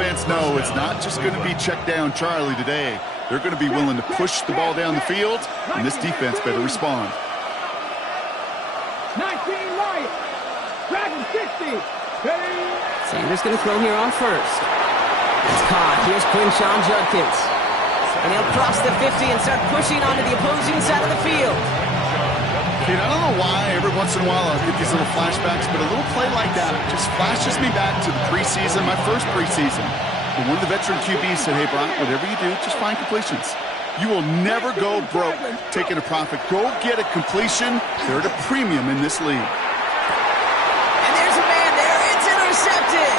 defense know it's not just going to be check down Charlie today. They're going to be willing to push the ball down the field, and this defense better respond. 19 right. Dragon 60. Sanders going to throw here on first. It's caught. Here's Quinshawn Judkins. And he'll cross the 50 and start pushing onto the opposing side of the field. Kid, I don't know why every once in a while I'll get these little flashbacks, but a little play like that just flashes me back to the preseason, my first preseason. And one of the veteran QBs said, hey, Brian, whatever you do, just find completions. You will never go broke taking a profit. Go get a completion. They're at a premium in this league. And there's a man there. It's intercepted.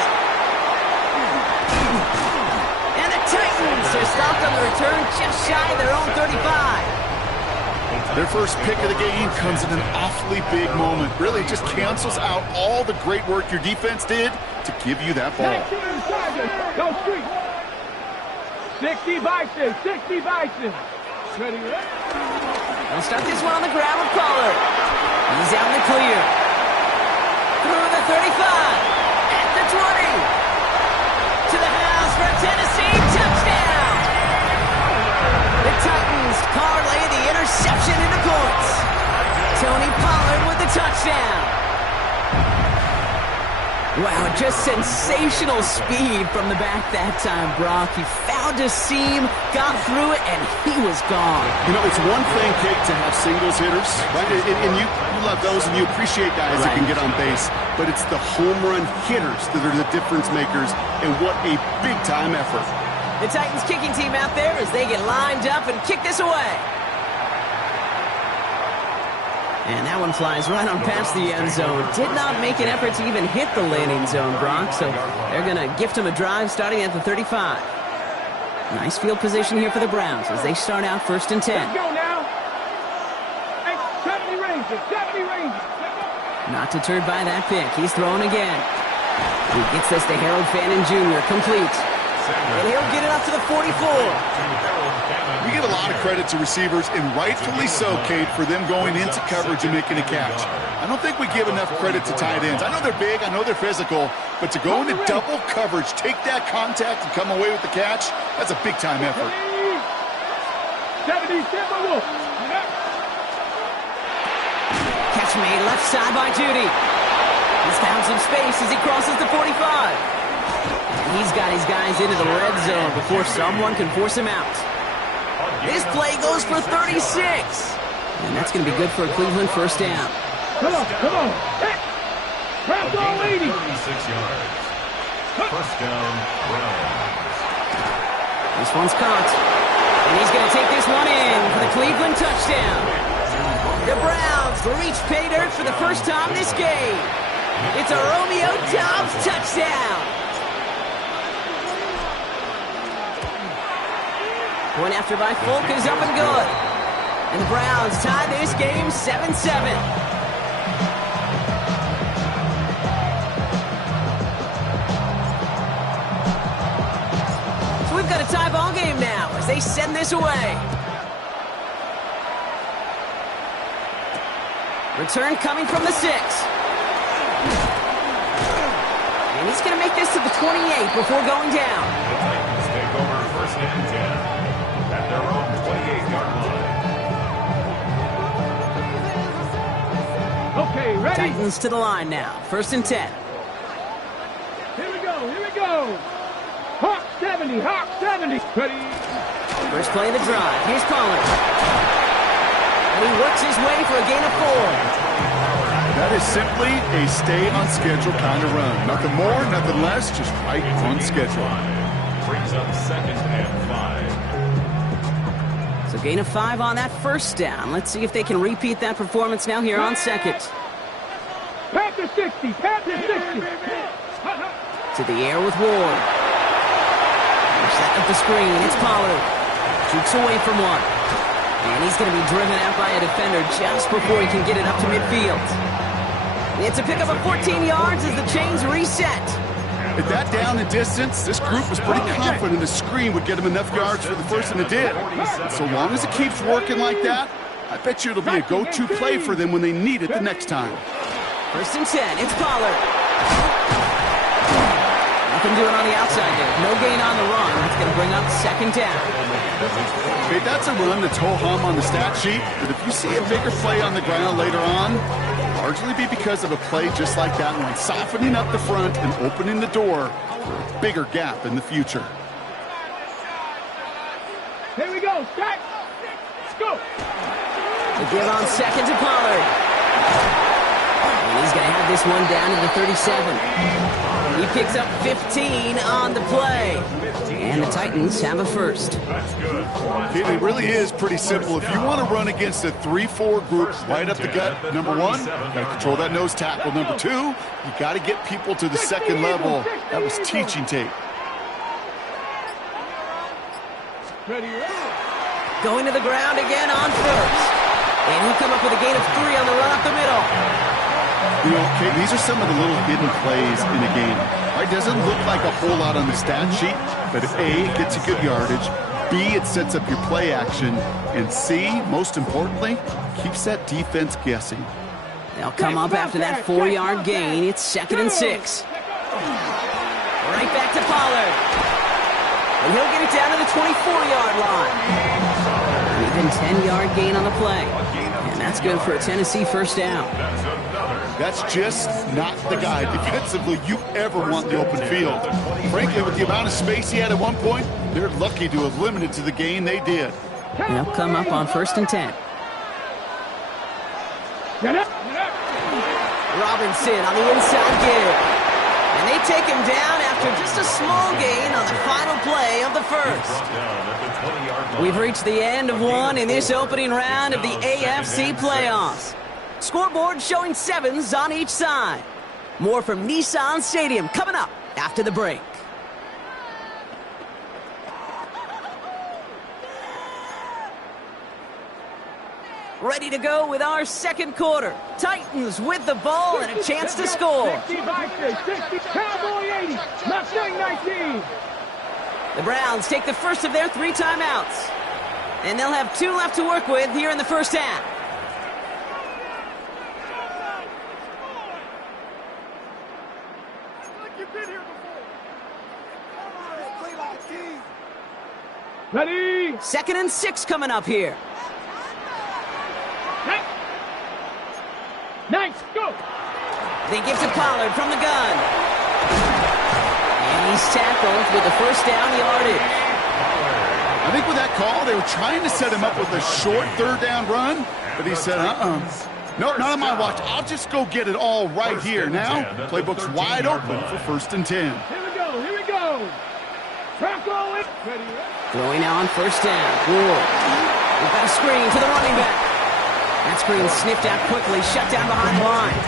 And the Titans are stopped on the return just shy of their own 35. Their first pick of the game comes in an awfully big moment. Really just cancels out all the great work your defense did to give you that ball. Go street. 60 Bison. 60 Bison. Ready? They'll start this one on the ground with Pollard. He's out in the clear. Through the 35. At the 20. To the house for a Tennessee touchdown. The Titans parlay the interception into points. Tony Pollard with the touchdown. Wow, just sensational speed from the back that time, Brock. He found a seam, got through it, and he was gone. You know, it's one thing, Kate, to have singles hitters, right? And you love those, and you appreciate guys that can get on base. But it's the home run hitters that are the difference makers, and what a big-time effort. The Titans kicking team out there as they get lined up and kick this away. And that one flies right on past the end zone. Did not make an effort to even hit the landing zone, Brock. So they're going to gift him a drive starting at the 35. Nice field position here for the Browns as they start out 1st and 10. Let's go now. Hey, 70 Rangers. 70 Rangers. Not deterred by that pick. He's throwing again. He gets this to Harold Fannin Jr. Complete. And he'll get it up to the 44. We give a lot of credit to receivers, and rightfully so, Kate, for them going into coverage and making a catch. I don't think we give enough credit to tight ends. I know they're big, I know they're physical, but to go into double coverage, take that contact, and come away with the catch, that's a big-time effort. 70 Timberwolves. Catch made left side by Judy. He's found some space as he crosses the 45. And he's got his guys into the red zone before someone can force him out. This play goes for 36. And that's going to be good for a Cleveland 1st down. Come on, come on. Hey, grab all 80. 36 yards. 1st down, Brown. This one's caught. And he's going to take this one in for the Cleveland touchdown. The Browns reach pay dirt for the first time this game. It's a Romeo Doubs touchdown. Point after by Folk is up and good. And the Browns tie this game 7-7. So we've got a tie ball game now as they send this away. Return coming from the 6. And he's going to make this to the 28 before going down. The Titans take over 1st and 10. At their own 28-yard line. Okay, ready? Titans to the line now. 1st and 10. Here we go, here we go. Hawk 70, Hawk 70. Ready? First play of the drive. Here's Pollard. And he works his way for a gain of 4. That is simply a stay-on-schedule kind of run. Nothing more, nothing less, just right on schedule. Brings up 2nd and 5. So gain of 5 on that 1st down. Let's see if they can repeat that performance now here on 2nd. Panther 60, Panther 60. To the air with Ward. They're setting up the screen. It's Pollard. Jukes away from one. And he's going to be driven out by a defender just before he can get it up to midfield. It's a pickup of 14 yards as the chains reset. At that down and distance, this group was pretty confident the screen would get him enough yards for the first, and it did. So long as it keeps working like that, I bet you it'll be a go-to play for them when they need it the next time. 1st and 10, it's Pollard. Nothing doing on the outside there. No gain on the run. That's going to bring up second down. Okay, that's a run that's ho-hum on the stat sheet, but if you see a bigger play on the ground later on, largely be because of a play just like that one, softening up the front and opening the door for a bigger gap in the future. Here we go. Start. Let's go. The give on second to Pollard. And he's going to have this one down to the 37. He picks up 15 on the play. And the Titans have a first. It really is pretty simple. If you want to run against a 3-4 group right up the gut, number one, you got to control that nose tackle. Number two, you got to get people to the second level. That was teaching tape. Going to the ground again on first. And he'll come up with a gain of 3 on the run up the middle. You know, okay, these are some of the little hidden plays in the game. Right, doesn't look like a whole lot on the stat sheet, but A, it gets you good yardage, B, it sets up your play action, and C, most importantly, keeps that defense guessing. They'll come up after that 4-yard gain. It's 2nd and 6. Right back to Pollard. And he'll get it down to the 24-yard line. Even 10-yard gain on the play. And that's good for a Tennessee first down. That's just not the guy defensively you ever want in the open field. Frankly, with the amount of space he had at one point, they're lucky to have limited to the gain they did. And they'll come up on 1st and 10. Robinson on the inside give. And they take him down after just a small gain on the final play of the first. We've reached the end of one in this opening round of the AFC playoffs. Scoreboard showing 7s on each side. More from Nissan Stadium coming up after the break. Ready to go with our second quarter. Titans with the ball and a chance to score. 60, Cowboy 80, Mustang 19. The Browns take the first of their 3 timeouts. And they'll have 2 left to work with here in the first half. Ready? 2nd and 6 coming up here. Nice, go! They give to Pollard from the gun. And he's tackled with the first down yardage. I think with that call, they were trying to set him up with a short 3rd down run, but he said, no, not on my watch. I'll just go get it all right here. Now, playbook's wide open for 1st and 10. Here we go. Tackle it. Ready. Throwing now on 1st down. Ward. We've got a screen to the running back. That screen sniffed out quickly, shut down behind the line.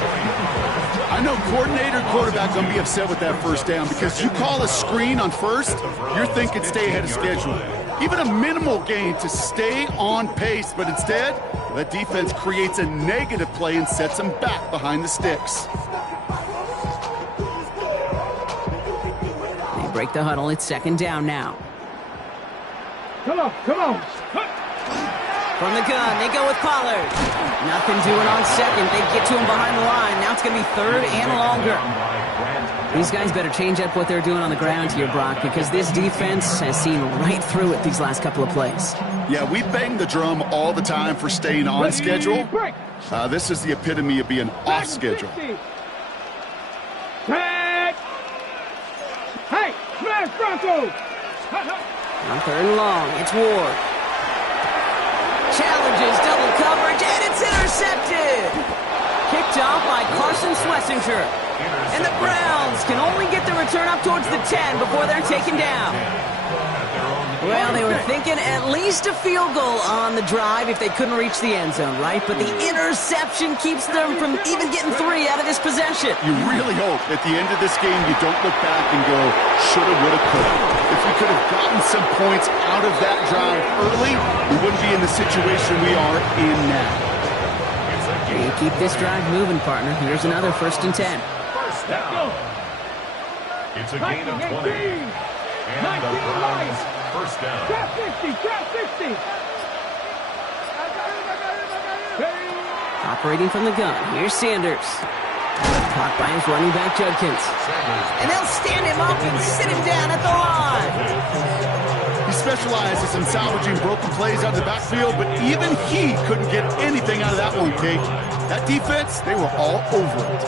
I know coordinator and quarterback going to be upset with that 1st down because you call a screen on 1st, you're thinking stay ahead of schedule. Even a minimal gain to stay on pace, but instead, that defense creates a negative play and sets them back behind the sticks. They break the huddle. It's 2nd down now. Come on. From the gun, they go with Pollard. Nothing doing on 2nd. They get to him behind the line. Now it's going to be 3rd and longer. These guys better change up what they're doing on the ground here, Brock, because this defense has seen right through it these last couple of plays. Yeah, we bang the drum all the time for staying on schedule. This is the epitome of being off schedule. Hey, smash Broncos! On 3rd and long, it's Ward. Challenges double coverage, and it's intercepted! Kicked off by Carson Schlesinger. And the Browns can only get the return up towards the 10 before they're taken down. Well, they were thinking at least a field goal on the drive if they couldn't reach the end zone, right? But the interception keeps them from even getting 3 out of this possession. You really hope at the end of this game you don't look back and go, shoulda, woulda, coulda. If we could have gotten some points out of that drive early, we wouldn't be in the situation we are in now. You keep this drive moving, partner. Here's another 1st and 10. First down. It's a gain of 20. And the Browns first down. Drop 50. Operating from the gun. Here's Sanders. Caught by his running back, Judkins. And they'll stand him up and sit him down at the line. He specializes in salvaging broken plays out of the backfield, but even he couldn't get anything out of that one, Kate. That defense, they were all over it.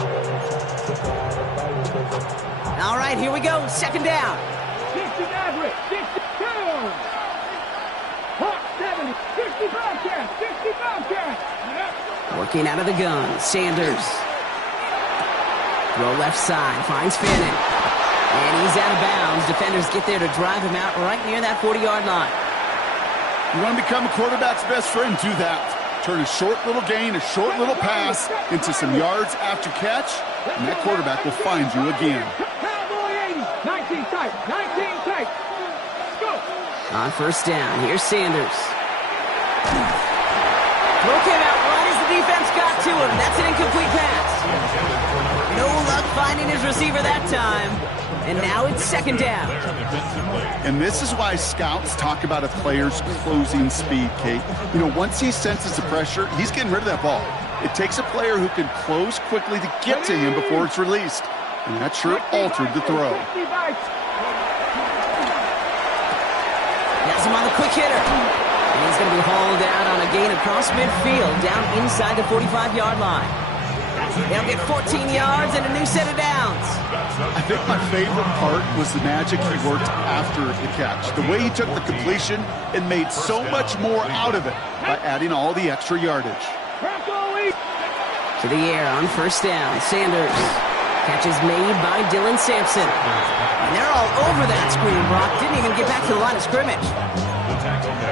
All right, here we go. Second down. 60 average, 62. Hawk 70, 65 catch, 65 catch. Working out of the gun, Sanders. Throw left side, finds Fannin. And he's out of bounds. Defenders get there to drive him out right near that 40-yard line. You want to become a quarterback's best friend, do that. Turn a short little gain, a short little pass into some yards after catch, and that quarterback will find you again. Cowboy 80, 19 tight, 19 tight. Go. On first down, here's Sanders. Throw came out right as the defense got to him. That's an incomplete pass. No luck finding his receiver that time. And now it's second down. And this is why scouts talk about a player's closing speed, Kate. You know, once he senses the pressure, he's getting rid of that ball. It takes a player who can close quickly to get to him before it's released. And that sure altered the throw. Has him on the quick hitter. And he's going to be hauled out on a gain across midfield, down inside the 45-yard line. They'll get 14 yards and a new set of downs. I think my favorite part was the magic he worked after the catch. The way he took the completion and made so much more out of it by adding all the extra yardage. To the air on first down, Sanders. Catch is made by Dylan Sampson. And they're all over that screen. Brock didn't even get back to the line of scrimmage.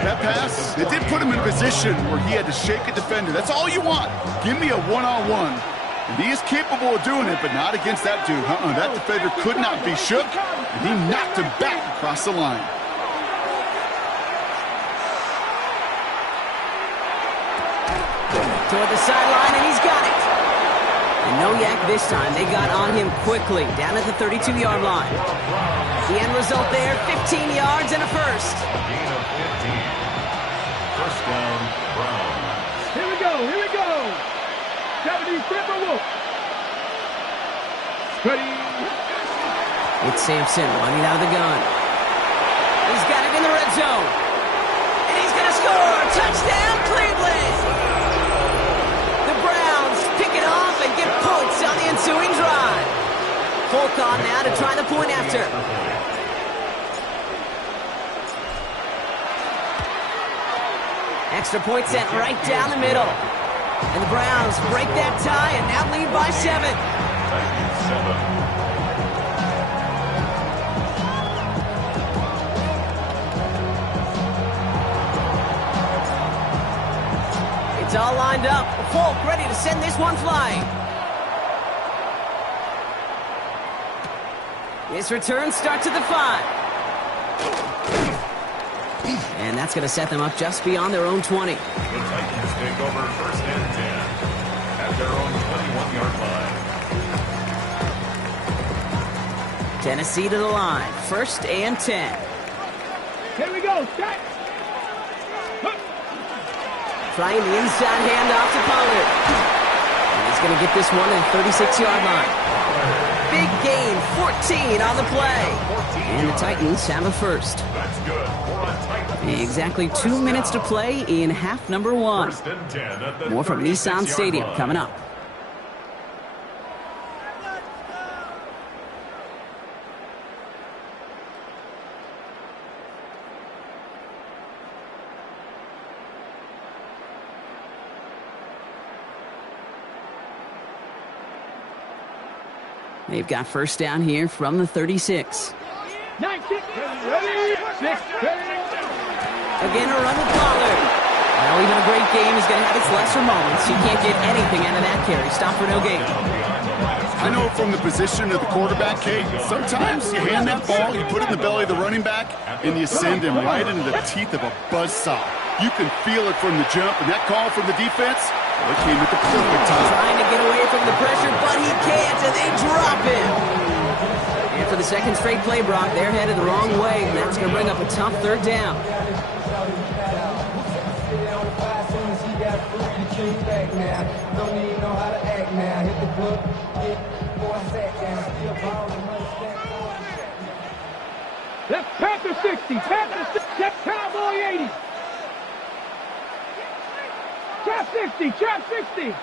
That pass, it did put him in a position where he had to shake a defender. That's all you want. Give me a one-on-one. And he is capable of doing it, but not against that dude. That defender could not be shook, and he knocked him back across the line. Toward the sideline, and he's got it. And no yak this time. They got on him quickly, down at the 32-yard line. The end result there, 15 yards and a first. Gain of 15. First down, Brown. Here we go, here we go. 70 Timberwolf. Ready. It's Sampson running out of the gun. He's got it in the red zone. And he's going to score. Touchdown, Cleveland. The Browns pick it off and get points on the ensuing drive. Folk on now to try the point after. Extra point sent right down the middle. And the Browns break that tie and now lead by 7. It's all lined up. Folk ready to send this one flying. This return starts at the 5. And that's going to set them up just beyond their own 20. The Titans take over first and 10 at their own 21-yard line. Tennessee to the line. First and 10. Here we go. Set. Trying the inside handoff to Pollard. And he's going to get this one at the 36-yard line. Big gain, 14 on the play. And the Titans have a first. That's good. Exactly 2 minutes to play in half number 1. More from Nissan Stadium coming up. They've got first down here from the 36. 19. Ready. 6. Again, a run with Pollard. Well, even a great game is going to have its lesser moments. You can't get anything out of that carry. Stop for no gain. I know from the position of the quarterback, Kate, sometimes you hand that ball, you put it in the belly of the running back, and you send him right into the teeth of a buzzsaw. You can feel it from the jump, and that call from the defense, well, it came at the perfect time. Trying to get away from the pressure, but he can't, and they drop him. And for the second straight play, Brock, they're headed the wrong way, and that's going to bring up a tough third down. got free to kick back now. Don't even know how to act now. Hit the club, get before I sat down. Still ballin', understand. That's Panther 60, Panther 60, that's Cowboy 80. Trap 60, Trap 60.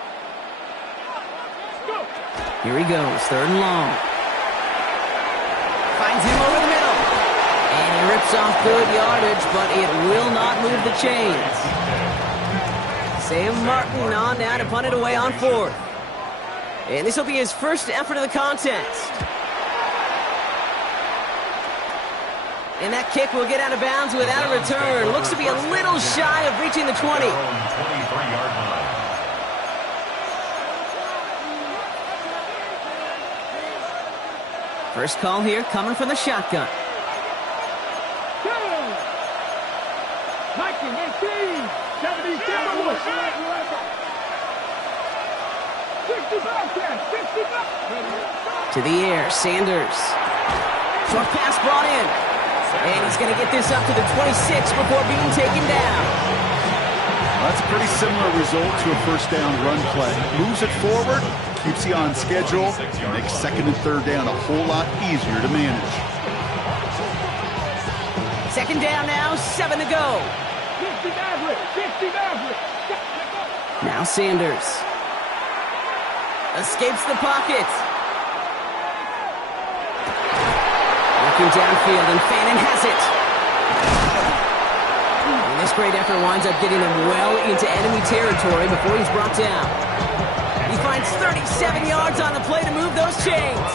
Go. Here he goes, 3rd and long. Finds him over the middle. And he rips off good yardage, but it will not move the chains. Sam Martin on now to punt it away on 4th. And this will be his first effort of the contest. And that kick will get out of bounds without a return. Looks to be a little shy of reaching the 20. First call here coming from the shotgun. 19, 18, 77, 65, to the air, Sanders. Short pass brought in. And he's going to get this up to the 26 before being taken down. That's a pretty similar result to a first down run play. Moves it forward, keeps you on schedule, makes 2nd and 3rd down a whole lot easier to manage. 2nd down now, 7 to go. 50 average. Now Sanders. Escapes the pocket. Looking downfield, and Fannin has it. And this great effort winds up getting him well into enemy territory before he's brought down. He finds 37 yards on the play to move those chains.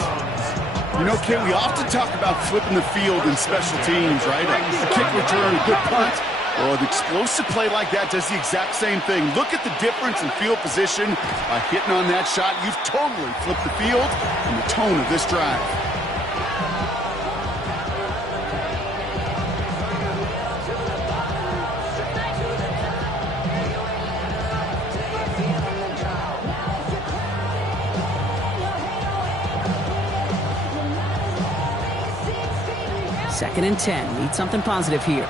You know, Kit, we often talk about flipping the field in special teams, right? A kick return, a good punt. Well, an explosive play like that does the exact same thing. Look at the difference in field position. By hitting on that shot, you've totally flipped the field and the tone of this drive. Second and 10. Need something positive here.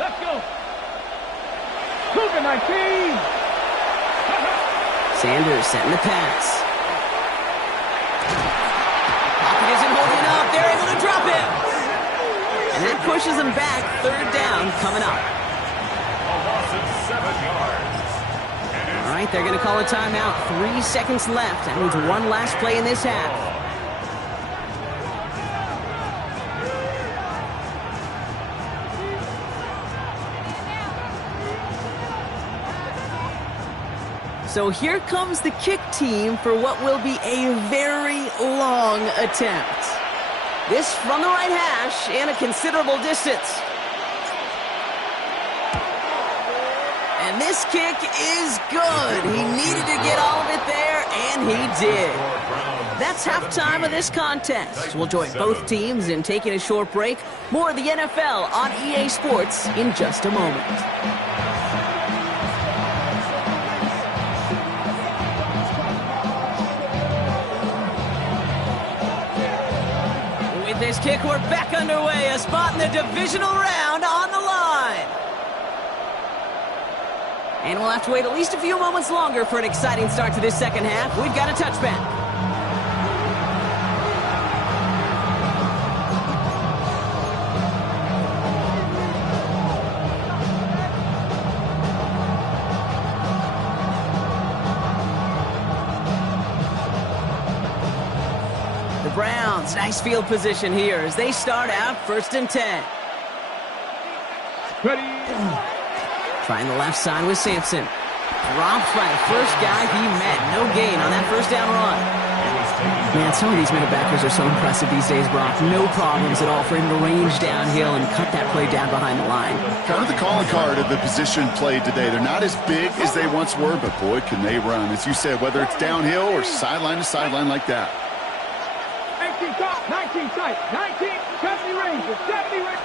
Let's go. Cougar 19. Sanders setting the pass. Pocket isn't holding up. They're able to drop him. And that pushes him back. 3rd down coming up. A loss of 7 yards. All right, they're going to call a timeout. 3 seconds left. That means one last play in this half. So here comes the kick team for what will be a very long attempt. This from the right hash and a considerable distance. And this kick is good. He needed to get all of it there, and he did. That's halftime of this contest. We'll join both teams in taking a short break. More of the NFL on EA Sports in just a moment. This kick, we're back underway. A spot in the divisional round on the line. And we'll have to wait at least a few moments longer for an exciting start to this second half. We've got a touchback. Browns, nice field position here as they start out 1st and 10. Ready. Trying the left side with Sampson. Drops by the first guy he met. No gain on that 1st down run. Man, some of these middle backers are so impressive these days, Brock. No problems at all for him to range downhill and cut that play down behind the line. Kind of the calling card of the position played today. They're not as big as they once were, but boy, can they run. As you said, whether it's downhill or sideline to sideline like that. 19 tight, 19, 70 range, 70 range.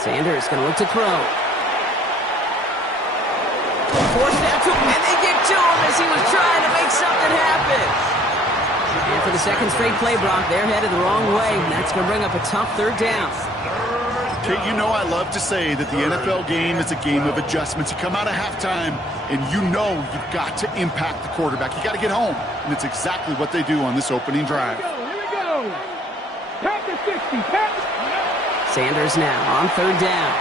Sanders going to look to throw. Forced out to him, and they get to him as he was trying to make something happen. And for the second straight play, Brock, they're headed the wrong way, and that's going to bring up a tough 3rd down. Kate, you know I love to say that the NFL game is a game of adjustments. You come out of halftime, and you know you've got to impact the quarterback. You got to get home, and it's exactly what they do on this opening drive. Here we go. Pack the 60. Pack. Sanders now on third down.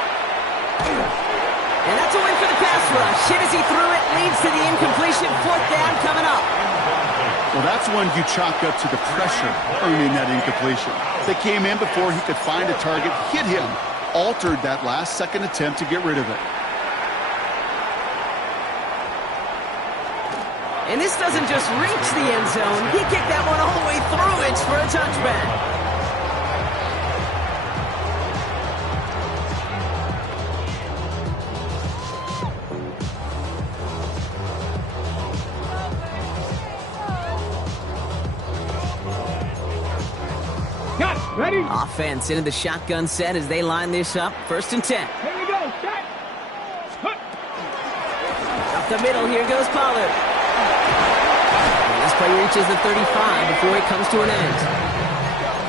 And that's a win for the pass rush. Hit as he threw it, leads to the incompletion. Fourth down coming up. Well, that's one you chalk up to the pressure earning that incompletion. They came in before he could find a target, hit him, altered that last-second attempt to get rid of it. And this doesn't just reach the end zone. He kicked that one all the way through it for a touchback. Ready? Offense into the shotgun set as they line this up. 1st and 10. Here we go. Set. Up the middle, here goes Pollard. And this play reaches the 35 before it comes to an end.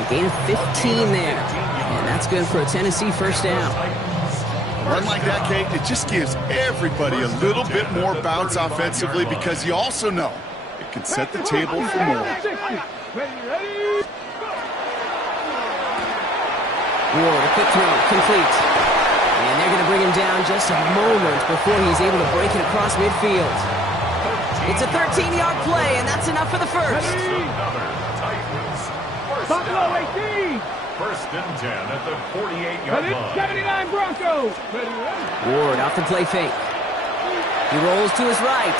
A gain of 15 there. And that's good for a Tennessee first down. A run like that, Kate, it just gives everybody a little bit more bounce offensively because you also know it can set the table for more. Ready? Ward, a quick throw, complete. And they're going to bring him down just a moment before he's able to break it across midfield. It's a 13-yard play, and that's enough for the first. Buffalo 18. 1st and 10 at the 48-yard line. 79 Broncos. Ready? Ward off the play fake. He rolls to his right.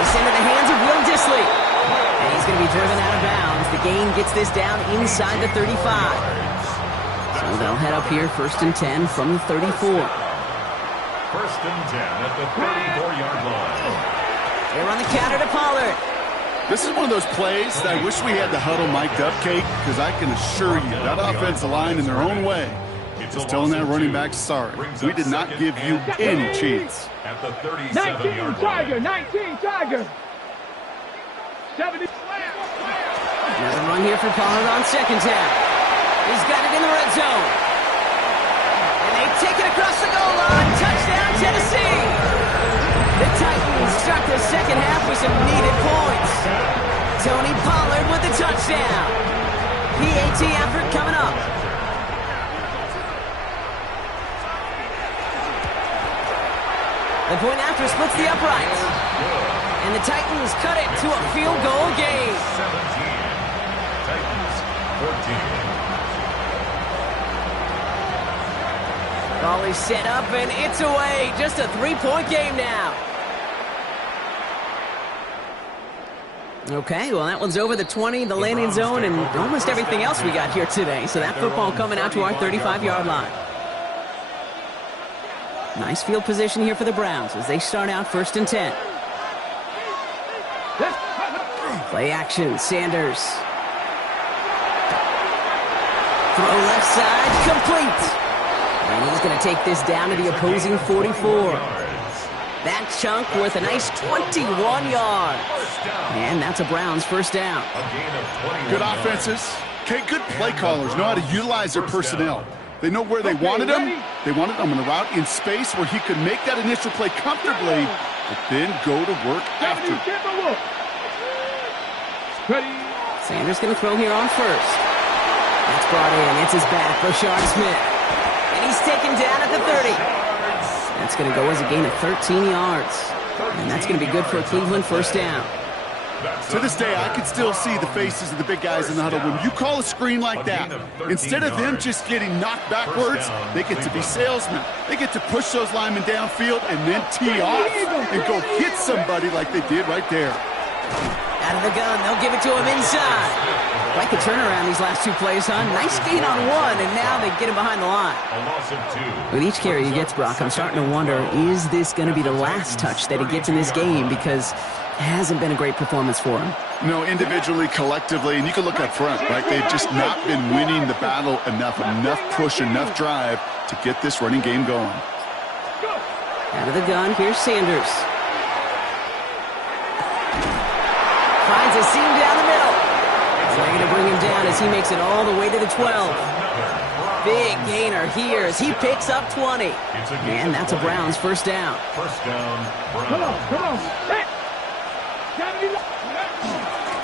This into the hands of Will Dissly. And he's going to be driven out of bounds. The gain gets this down inside the 35. So they'll head up here 1st and 10 from the 34. 1st and 10 at the 34-yard line. They run the counter to Pollard. This is one of those plays that I wish we had the huddle mic'd up, Kate, because I can assure you that offensive line in their own way is telling that running back, sorry, we did not give you any chance. At the 19 37-yard Tiger. line. 19 Tiger. 70. Another run here for Pollard on 2nd down. He's got it in the red zone. And they take it across the goal line. Touchdown, Tennessee. The Titans start the second half with some needed points. Tony Pollard with the touchdown. PAT effort coming up. The point after splits the uprights. And the Titans cut it to a field goal game. 17. Titans 14. Ball is set up, and it's away. Just a 3-point game now. Okay, well, that one's over the 20, the landing zone, and almost everything else we got here today. So that football coming out to our 35-yard line. Nice field position here for the Browns as they start out 1st and 10. Play action, Sanders. Throw left side, complete. And he's going to take this down to the opposing 44. That chunk worth a nice 21 yards. And that's a Browns first down. Good offenses. Okay, good play callers know how to utilize their personnel. They know where they wanted him. They wanted him on a route in space where he could make that initial play comfortably, but then go to work after. Sanders going to throw here on 1st. That's brought in. It's his back, Rashard Smith. And he's taken down at the 30. That's going to go as a gain of 13 yards. And that's going to be good for a Cleveland first down. To this day, I can still see the faces of the big guys in the huddle. When you call a screen like that, instead of them just getting knocked backwards, they get to be salesmen. They get to push those linemen downfield and then tee off and go hit somebody like they did right there. Out of the gun, they'll give it to him inside. Quite the turnaround these last 2 plays, huh? Nice gain on 1, and now they get him behind the line. A loss of 2. With each carry he gets, Brock, I'm starting to wonder, is this going to be the last touch that he gets in this game? Because it hasn't been a great performance for him. No, individually, collectively, and you can look up front, right? They've just not been winning the battle enough push, enough drive to get this running game going. Out of the gun, here's Sanders. Finds a seam down the middle. So they're going to bring him down as he makes it all the way to the 12. big gainer here as he picks up 20. And that's a Browns first down. First down, Browns. Come on. Set.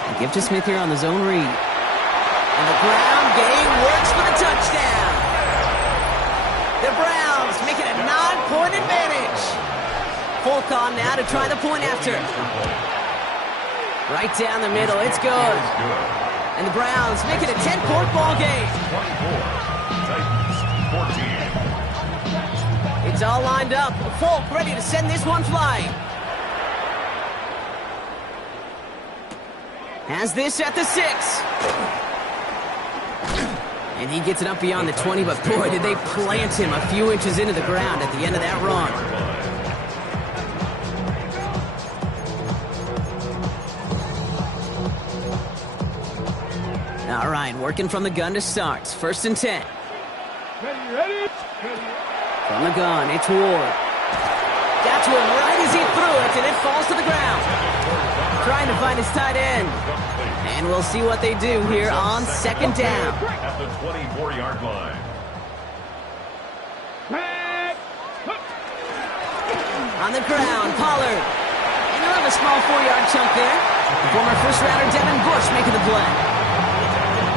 A gift to Smith here on the zone read. And the ground game works for the touchdown. The Browns making a 9-point advantage. Folk on now to try the point after. Right down the middle, it's good. And the Browns make it a 10-point ball game. 24, Titans 14. It's all lined up. Folk ready to send this one flying. Has this at the 6. And he gets it up beyond the 20, but boy, did they plant him a few inches into the ground at the end of that run. All right, working from the gun to start. First and 10. Ready. From the gun, it's Ward. Got to him right as he threw it, and it falls to the ground. Trying to find his tight end. And we'll see what they do here on second down. At the 24-yard line. On the ground, Pollard. And he'll have a small 4-yard chunk there. Former first-rounder Devin Bush making the play.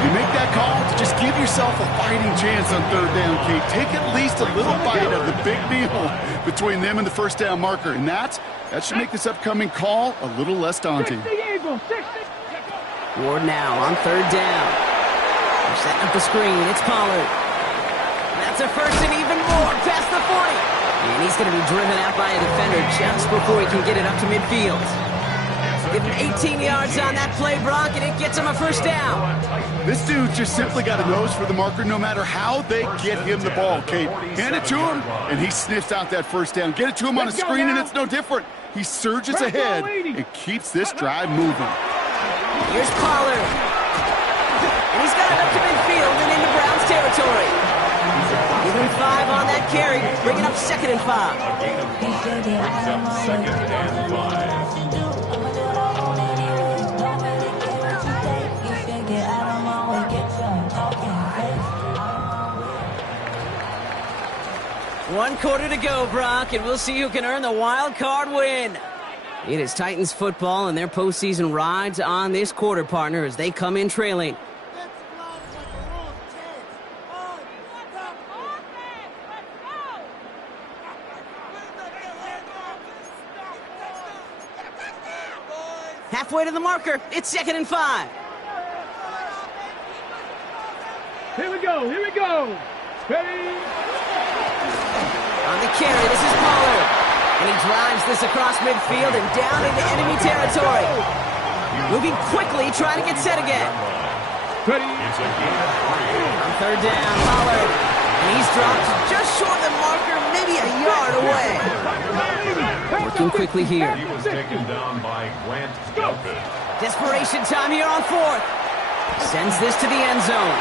You make that call to just give yourself a fighting chance on third down, Kate. Take at least a little bite of the big meal between them and the first down marker. And that should make this upcoming call a little less daunting. Ward now on third down. They're setting up the screen. It's Pollard. That's a first and even more past the 40. And he's going to be driven out by a defender just before he can get it up to midfield. Give him 18 yards on that play, Brock, and it gets him a first down. This dude just simply got a nose for the marker no matter how they get him the ball, Kate. Hand it to him, and he sniffs out that first down. Get it to him on a screen, and it's no different. He surges ahead and keeps this drive moving. Here's Pollard. And he's got it up to midfield and into Browns territory. Give him 5 on that carry, bringing up second and 5. A gain of 5 brings up second and 5. One quarter to go, Brock, and we'll see who can earn the wild card win. It is Titans football, and their postseason rides on this quarter, partner, as they come in trailing. Halfway to the marker, it's second and 5. Here we go. Ready. On the carry, this is Pollard. And he drives this across midfield and down into enemy territory. Moving quickly, trying to get set again. Ready. It's a gain of 3. On third down, Pollard. And he's dropped just short of the marker, maybe a yard away. Working quickly here. He was taken down by Grant Delpit. Desperation time here on fourth. Sends this to the end zone.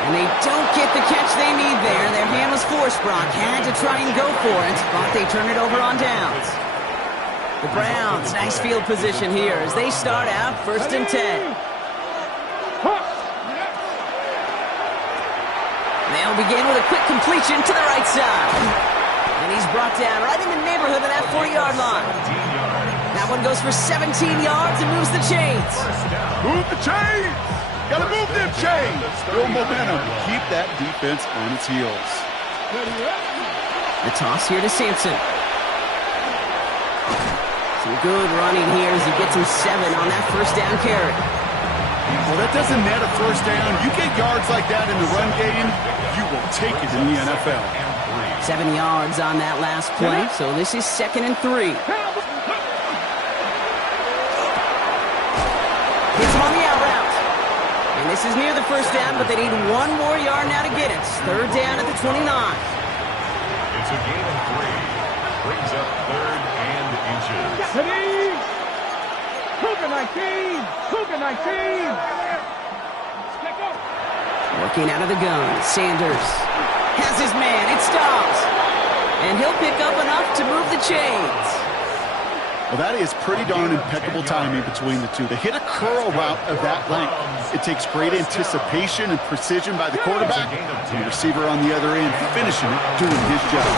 And they don't get the catch they need there. Their hand was forced, Brock. Had to try and go for it, but they turn it over on downs. The Browns, nice field position here as they start out first and 10. They'll begin with a quick completion to the right side. And he's brought down right in the neighborhood of that 40-yard line. That one goes for 17 yards and moves the chains. Move the chains! Gotta move them chains! Build momentum. Keep that defense on its heels. The toss here to Sampson. Some good running here as he gets him 7 on that first down carry. Well, that doesn't net a first down. You get yards like that in the run game, you will take it in the NFL. 7 yards on that last play, so this is second and 3. Hits him on the out route. And this is near the first down, but they need 1 more yard now to get it. Third down at the 29. It's a gain of 3. Brings up third and inches. Ready. Cougar 19. Working out of the gun, Sanders has his man. It stops. And he'll pick up enough to move the chains. Well, that is pretty darn impeccable timing between the two. They hit a curl route of that length. it takes great anticipation and precision by the quarterback, and the receiver on the other end finishing it, doing his job.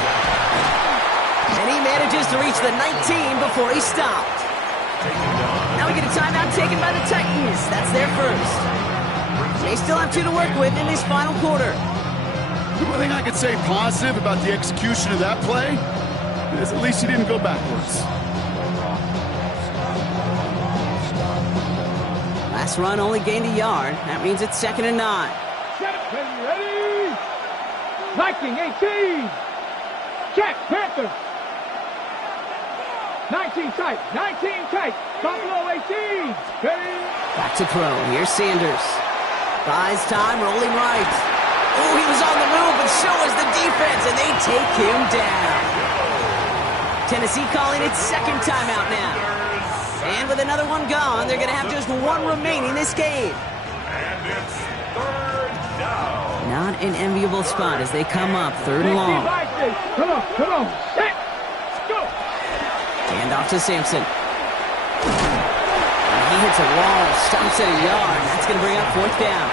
And he manages to reach the 19 before he stopped. Now we get a timeout taken by the Titans. That's their first. They still have 2 to work with in this final quarter. The one thing I could say positive about the execution of that play is at least he didn't go backwards. Last run only gained a yard. That means it's 2nd and 9. Set it, ready. Viking 18. Check, Panther. 19 tight, 19 tight. Buffalo 18. Ready. Back to throw. Here's Sanders. Buys time, rolling right. Oh, he was on the move, but so was the defense, and they take him down. Tennessee calling its 2nd timeout now. And with another one gone, they're going to have just 1 remaining this game. And it's 3rd down. Not an enviable spot as they come up 3rd and long. Come on. Set. Go. Hand off to Sampson. And he hits a wall, stops at a yard. That's going to bring up 4th down.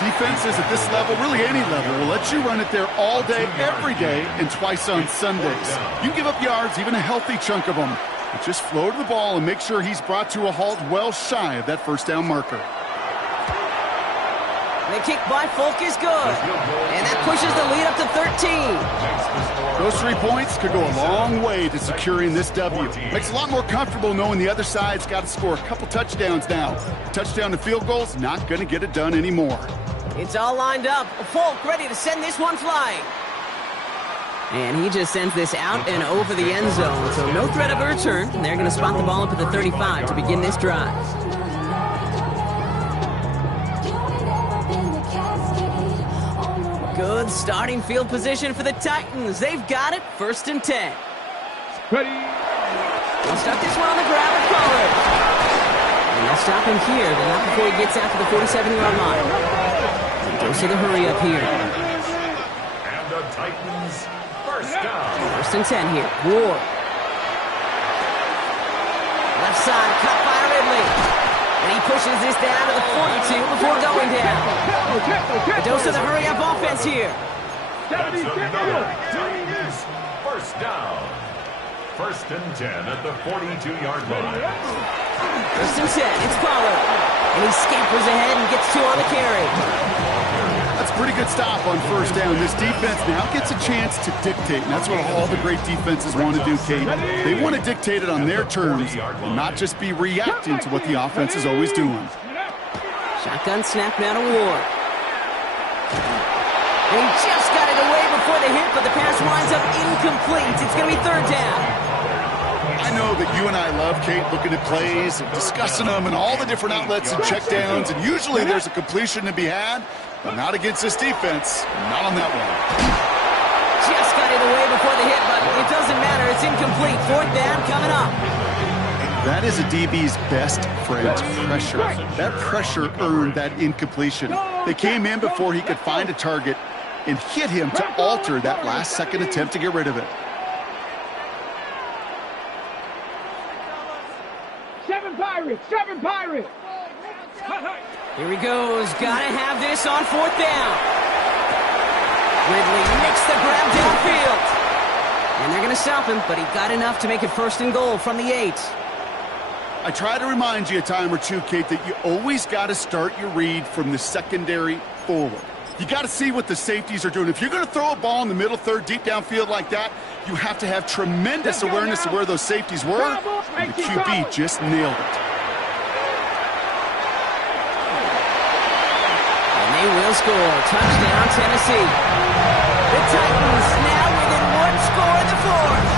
Defenses at this level, really any level, will let you run it there all day, every day, and twice on Sundays. You can give up yards, even a healthy chunk of them. But just flow to the ball and make sure he's brought to a halt well shy of that 1st down marker. The kick by Folk is good. And that pushes the lead up to 13. Those 3 points could go a long way to securing this W. Makes it a lot more comfortable knowing the other side's got to score a couple touchdowns now. A touchdown and field goal's not going to get it done anymore. It's all lined up. Folk ready to send this one flying. And he just sends this out and over the end zone. So no threat of a return. And they're going to spot the ball up at the 35 to begin this drive. Good starting field position for the Titans. They've got it. 1st and 10. Ready. They'll start this one on the ground with Pollard. And they'll stop him here, but not before he gets out to the 47-yard line. Goes to the hurry up here. And the Titans, 1st down. 1st and 10 here. Ward. Left side, cut by Ridley. And he pushes this down to the 42 before going down. A dose of the hurry-up offense here. That's another Titans, 1st down. 1st and 10 at the 42-yard line. 1st and 10, it's Pollard. And he scampers ahead and gets 2 on the carry. That's a pretty good stop on 1st down. This defense now gets a chance to dictate, and that's what all the great defenses want to do, Kate. They want to dictate it on their terms and not just be reacting to what the offense is always doing. Shotgun snap now to Ward. And he just got it away before the hit, but the pass winds up incomplete. It's going to be 3rd down. I know that you and I love, Kate, looking at plays and discussing them and all the different outlets and checkdowns, and usually there's a completion to be had, but not against this defense. Not on that one. Just got it away before the hit, but it doesn't matter. It's incomplete. 4th down coming up. That is a DB's best friend, pressure. That pressure earned that incompletion. They came in before he could find a target and hit him to alter that last-second attempt to get rid of it. 7 Pirates, 7 Pirates. Here he goes. Gotta have this on 4th down. Ridley makes the grab downfield. And they're going to stop him, but he got enough to make it 1st and goal from the 8. I try to remind you a time or two, Kate, that you always got to start your read from the secondary forward. You got to see what the safeties are doing. If you're going to throw a ball in the middle third, deep downfield like that, you have to have tremendous awareness of where those safeties were, and the QB just nailed it. And they will score. Touchdown, Tennessee. The Titans now within 1 score in the 4th.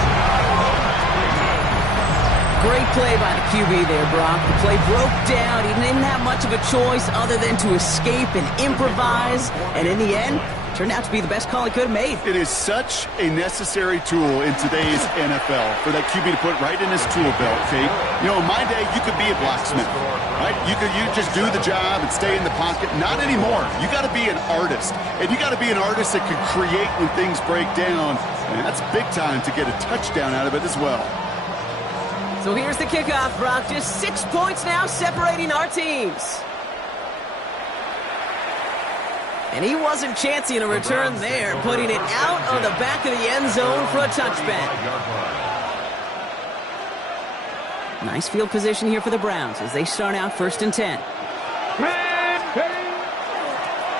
Great play by the QB there, Brock. The play broke down. He didn't have much of a choice other than to escape and improvise. And in the end, turned out to be the best call he could have made. It is such a necessary tool in today's NFL for that QB to put right in his tool belt, Kate. You know, in my day, you could be a blacksmith, right? You just do the job and stay in the pocket. Not anymore. You got to be an artist. And you got to be an artist that can create when things break down. And that's big time to get a touchdown out of it as well. So here's the kickoff, Brock. Just 6 points now separating our teams. And he wasn't chancing a return there, putting it out on the back of the end zone for a touchback. Nice field position here for the Browns as they start out 1st and 10.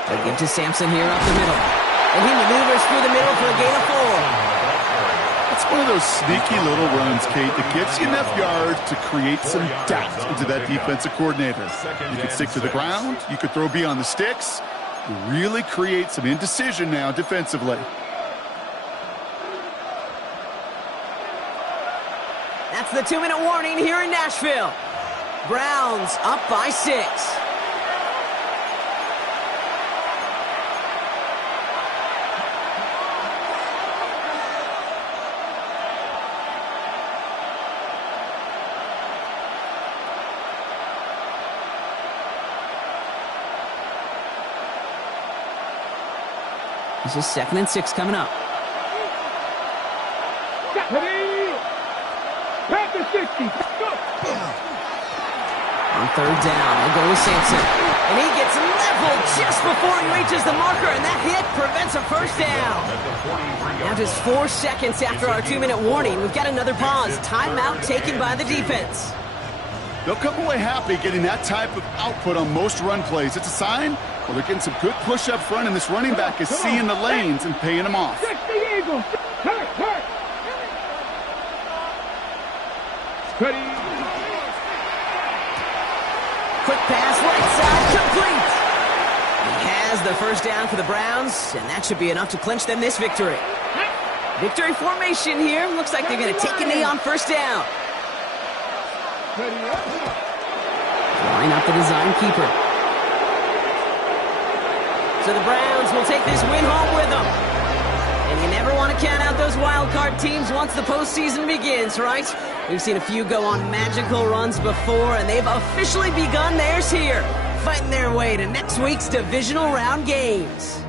They give to Sampson here up the middle. And he maneuvers through the middle for a gain of 4. It's one of those sneaky little runs, Kate, that gets you enough yards to create some doubt into that defensive coordinator. You could stick to the ground. You could throw beyond the sticks. Really create some indecision now defensively. That's the 2-minute warning here in Nashville. Browns up by 6. This is 2nd and 6 coming up. On 3rd down, they'll go with Sampson. And he gets leveled just before he reaches the marker, and that hit prevents a 1st down. Now just 4 seconds after our 2-minute warning, we've got another pause. Timeout taken by the defense. They'll come away happy getting that type of output on most run plays. It's a sign, well, they're getting some good push up front, and this running back is seeing the lanes and paying them off. Quick pass, right side, complete. He has the 1st down for the Browns, and that should be enough to clinch them this victory. Victory formation here. Looks like they're going to take a knee on 1st down. Line up the design keeper. So the Browns will take this win home with them. And you never want to count out those wild card teams once the postseason begins, right? We've seen a few go on magical runs before, and they've officially begun theirs here, fighting their way to next week's divisional round games.